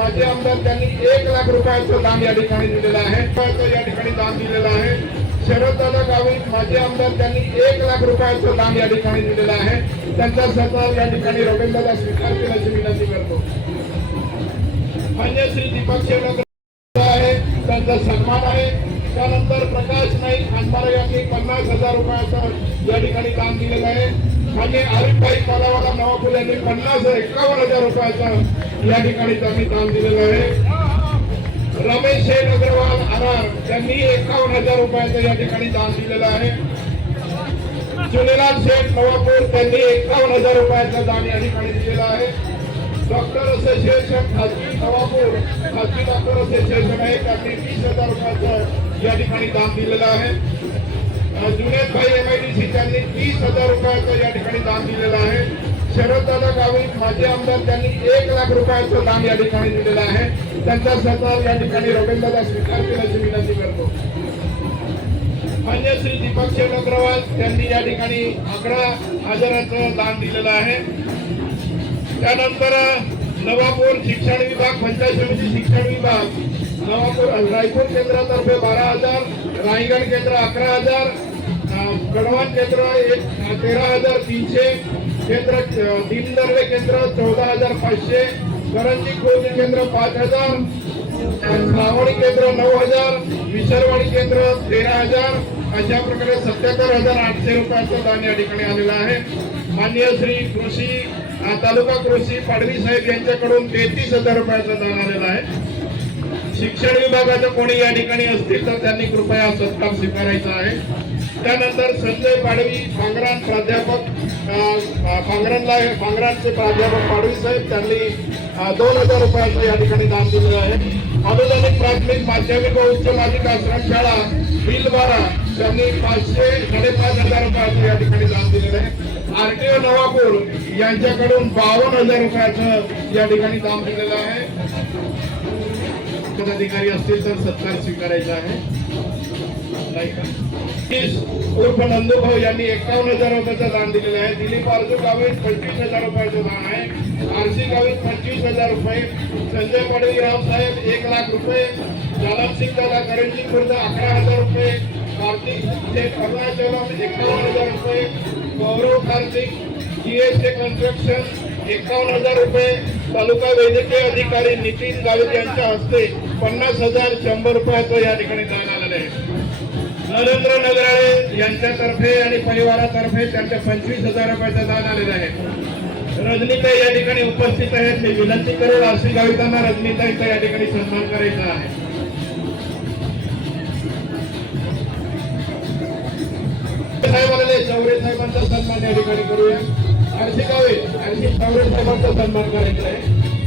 माजी आमदार त्यांनी एक लाख रुपयाचं दान या ठिकाणी दिलेलं आहे. रुपयाचं या ठिकाणी दान दिलेलं आहे. शरददादा गावित माजी आमदार त्यांनी एक लाख रुपयाचं दान या ठिकाणी दिलेलं आहे. त्यांचा सत्कार या ठिकाणी रवींद्रदा स्वीकार केल्याची विनंती करतो. मान्य श्री दीपक शेवडकर आहे. त्यांचा सन्मान आहे. त्यानंतर प्रकाश नाईक खानबारा यांनी पन्नास हजार रुपयाचं या ठिकाणी दान दिलेलं आहे. मान्य आरिफभाई कालावाला नवापूर यांनी पन्नास एकावन्न हजार रुपयाचं या ठिकाणी त्यांनी दान दिलेलं आहे. रमेश शेठ अग्रवाल आरार त्यांनी एकावन्न हजार रुपयाचं या ठिकाणी दान दिलेलं आहे. चुनीलाल शेठ नवापूर त्यांनी एकावन्न हजार रुपयाचं दान या ठिकाणी दिलेलं आहे. डॉक्टर असोसिएशन खाजगी नवापूर खाजगी डॉक्टर असोसिएशन आहे त्यांनी वीस हजार रुपयाचं या ठिकाणी दान दिलेलं आहे. जुनेद भाई एमआयडीसी त्यांनी तीस हजार रुपयाचं या ठिकाणी दान दिलेलं आहे. शरददादा गावित माजी आमदार त्यांनी एक लाख रुपयाचं दान या ठिकाणी दिलेलं आहे. त्यांचा सत्कार या ठिकाणी रवींद्रदा स्वीकार केल्याची विनंती करतो. मान्य श्री दीपक शेठ अग्रवाल त्यांनी या ठिकाणी अकरा हजाराचं दान दिलेलं आहे. त्यानंतर नवापूर शिक्षण विभाग पंचायत समिती शिक्षण विभाग नवापूर रायपूर केंद्रातर्फे बारा हजार रायगड केंद्र अकरा हजार अं, केंद्र एक तेरा हजार तीनशे केंद्र तीन दीनदर्वे केंद्र चौदा हजार पाचशे करंजी खोज केंद्र पाच हजार श्रावणी केंद्र नऊ हजार विसरवाणी केंद्र तेरा हजार अशा प्रकारे सत्याहत्तर हजार आठशे रुपयाचं दान या ठिकाणी आलेलं आहे. मान्य श्री कृषी तालुका कृषी पाडवी साहेब यांच्याकडून तेहतीस हजार रुपयाचं दान आलेलं आहे. शिक्षण विभागाचं कोणी या ठिकाणी असतील तर त्यांनी कृपया सत्कार स्वीकारायचा आहे. त्यानंतर संजय पाडवी भांगरान प्राध्यापक अ, अ, प्राध्यापक पाडवी साहेब त्यांनी दोन हजार रुपयाचं या ठिकाणी दान दिलेलं आहे. अनुदानित प्राथमिक माध्यमिक व उच्च माध्यमिक आश्रमशाळा बिल बारा त्यांनी पाचशे साडेपाच हजार रुपयाचं या ठिकाणी दान दिलेलं आहे. आरटीओ नवापूर यांच्याकडून बावन्न हजार रुपयाचं या ठिकाणी दान दिलेलं आहे. पदाधिकारी असतील तर सत्कार स्वीकारायचा आहे. उर्फ नंदूभाऊ यांनी एकावन्न हजार रुपयाचा दान दिलेला आहे. दिलीप अर्जू गावित पंचवीस हजार रुपयाचं दान आहे. आरसी गावे पंचवीस हजार रुपये. संजय पाडवी रावसाहेब एक लाख रुपये. जालम सिंग दादा करंजी खुर्द अकरा हजार रुपये. कार्तिक शेख अरुणाचलम एकावन्न हजार रुपये. गौरव कार्तिक जीएसटी कन्स्ट्रक्शन एकावन्न हजार रुपये. तालुका वैद्यकीय अधिकारी नितीन गावित यांच्या हस्ते पन्नास हजार शंभर रुपयाचं या ठिकाणी दान आलेलं आहे नरेंद्र नगराळे यांच्यातर्फे आणि परिवारातर्फे त्यांच्या पंचवीस हजार रुपयाचं दान आलेलं आहे रजनीताई या ठिकाणी उपस्थित आहेत. मी विनंती करेल आरसी गावितांना रजनीताईचा या ठिकाणी सन्मान करायचा आहे. साहेब आलेले चौरे साहेबांचा सन्मान या ठिकाणी करूया. आरसी गावे आरसी चौरे साहेबांचा सन्मान करायचा आहे.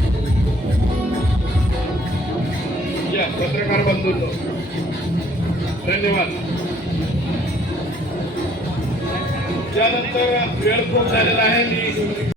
या पत्रकार बंधूंनो धन्यवाद. त्यानंतर वेळ खूप झालेला आहे. मी